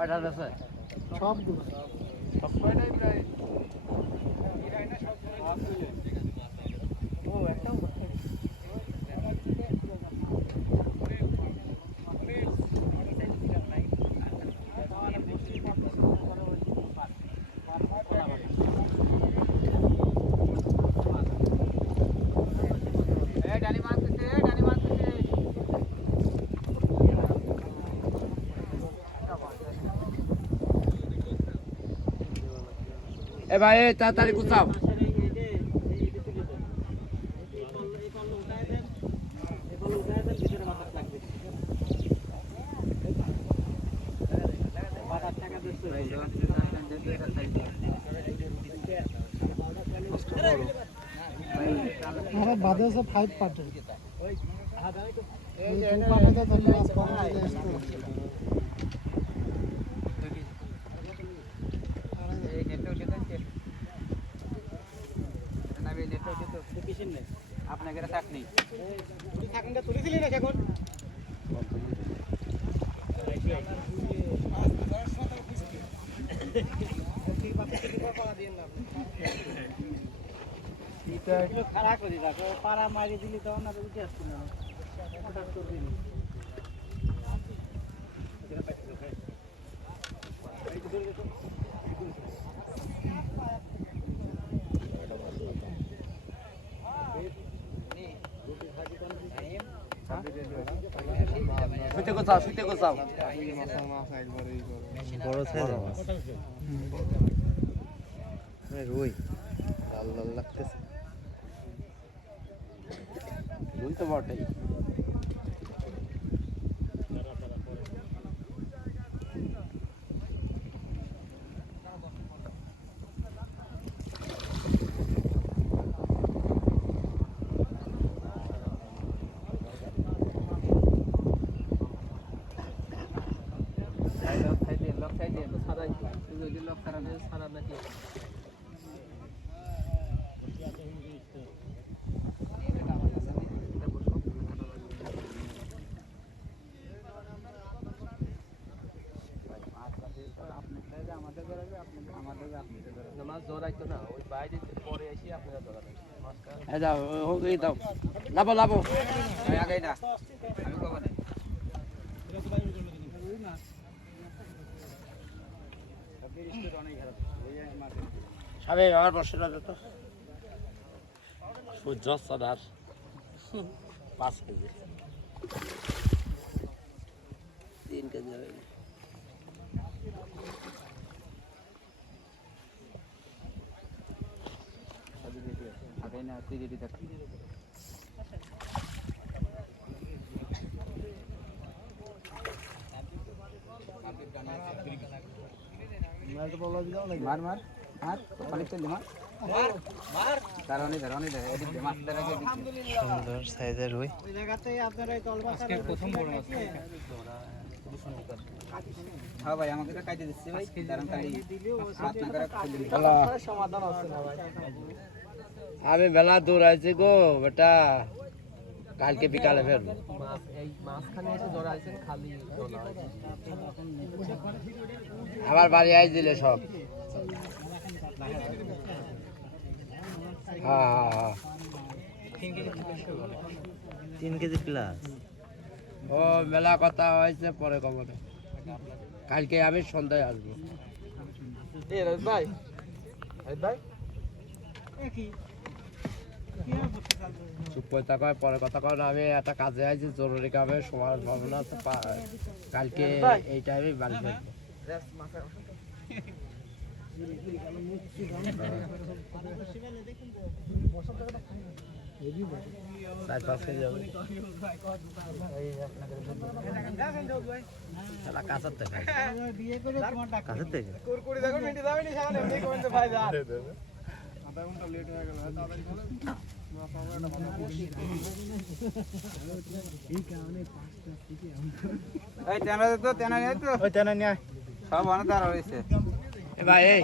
কয়টা আছে সবগুলো সব কয়টাই প্রায় ও একটাও এ ভাই তাড়াতাড়ি গুছাও বাদে আছে 5 পার্টের এই 2 পার্টে তো মাছ কম দিলে আপনাকে চাটনি থাকনটা তুলে দিলি না এখন খারাপ করে রাখো পাড়া মারি দিলি তখন আর উঠে আসছিল না হঠাৎ করবি শুতে গোছাও বড় সাইজ মাছ রুই লাল লাল লাগতেছে রুই তো বটেই লাভো লাভো আগে না আমি কব না সবে আমার বর্ষটা তো সূর্য সদার 5 কেজি 3 কেজি হবে আগে না তুই রেডি থাক মার মার আর পানি তেল মার মার কারণে ধরনে এদিক মাছ ধরে কে সুন্দর সাইজের রুই ওই জায়গাতে আপনারা এই তলবা আজকে প্রথম বড় মাছ হ্যাঁ ভাই আমাকে তো কাটে দিচ্ছি ভাই কারণ তাই মাছ না করে সমাধান আছে না ভাই আমি বেলা দূর আইছি গো বেটা কালকে বিকালে ফেরবো মাছ এই মাছখানে এসে ধরা আছেন খালি আমার বাড়ি আইস দিলে সব হ্যাঁ হ্যাঁ হ্যাঁ 3 কেজি প্লাস ও মেলা কথা হয়েছে পরে খবরে কালকে আমি সন্ধ্যায় আসবো ভাই চুপ করে থাকার পরে কথা কয় না আমি একটা কাজে আইছি জরুরি কামে সময় পাবো না তো কালকে এই টাইমে বাড়ি ফিরবো চার 5 কেজি হবে কাঁচার থেকে কাছে থেকে আধা ঘন্টা লেট হয়ে গেল এই তেনা তো তেনা নিয়ে তো ওই তেনা নিয়ে সব অনেক তার হইছে এ ভাই এই